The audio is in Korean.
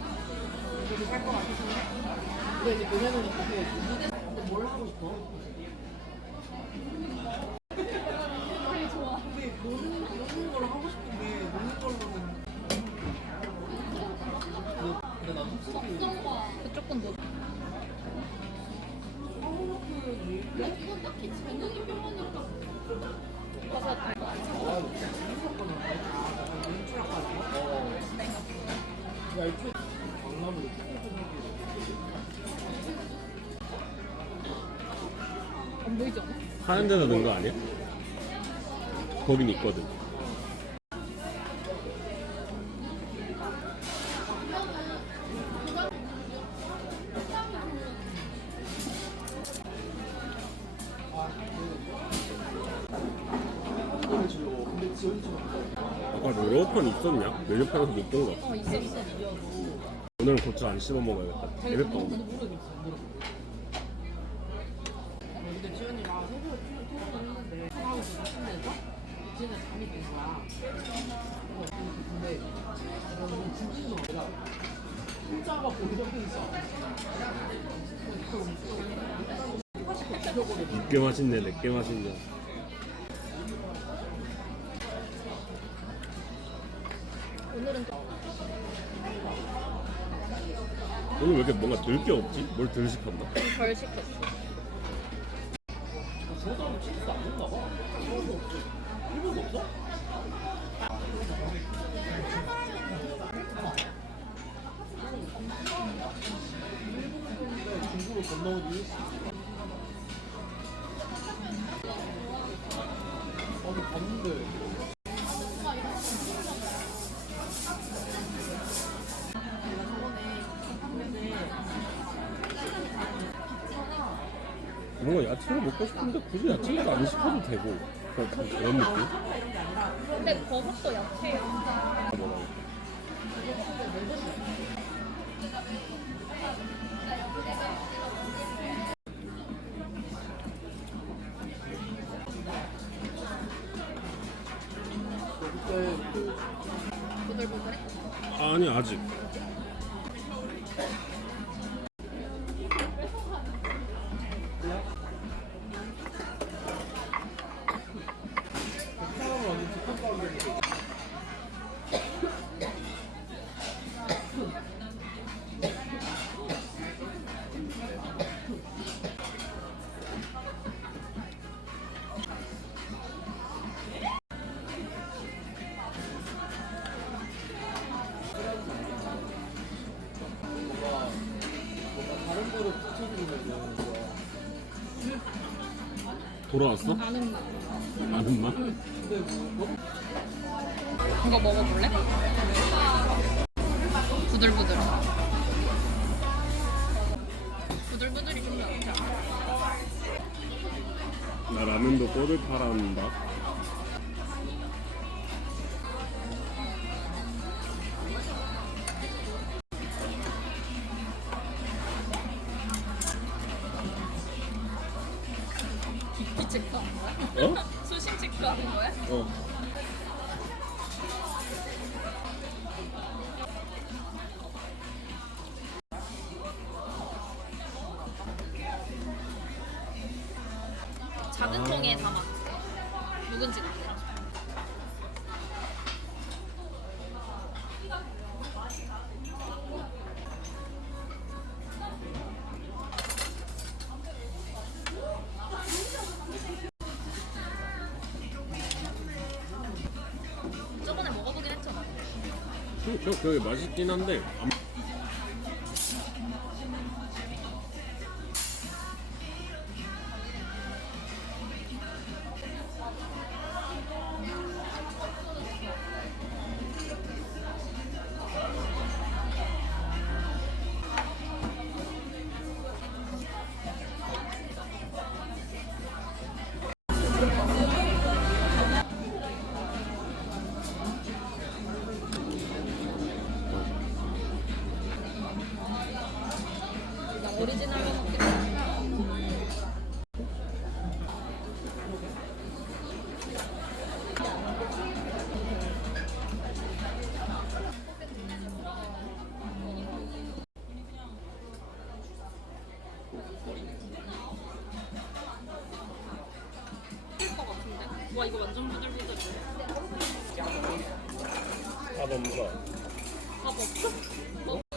살것 같으신데? 근데 이제 보내놓으니까 근데 뭘 하고 싶어? 좋아. 근데 노는 걸 하고 싶은데 노는 걸로는 근데 난 확실히 조금 더. 이건 딱히 재능이 필요하니까 야, 이렇게 강남으로 안 보이죠? 하는 데다 넣은 거 아니야? 거긴 있거든. 아까 메뉴판 있었냐? 메뉴판에서 못 본 거. 있었어. 오늘은 고추 안 씹어 먹어야겠다. 이랬다. 근데 지연이가 새벽에 퇴근했는데 하고 싶은 데서 지연이 잠이 든 거야. 근데 너무 죽지도 않아. 혼자가 보이던 게 있어. 늦게 맛있네, 늦게 맛있네. 오늘 왜 이렇게 뭔가 들 게 없지? 뭘 덜 시켰나? 덜 시켰어. 저도 치즈 안 먹나 봐. 일본도 없어? 일본인데 중국으로 건너오지. 아니 봤는데. 뭔가 야채를 먹고 싶은데 굳이 야채를 안 시켜도 되고 그런 느낌? 근데 버섯도 야채야. 뭐라고? 보들보들해? 아니 아직. 돌아왔어? 아는 맛. 아는 맛? 이거 먹어볼래? 부들부들. 부들부들이 좀 낫지 않아? 나 라면도 뼈를 팔아한다. 이 체크하는 거야? 어? 수심 체크하는 거야? 어. 작은 통에 담아. 묵은지 같아. 저번에 먹어보긴 했잖아. 그게 맛있긴 한데 와 이거 완전 부들부들. 밥 없어. 밥 없어?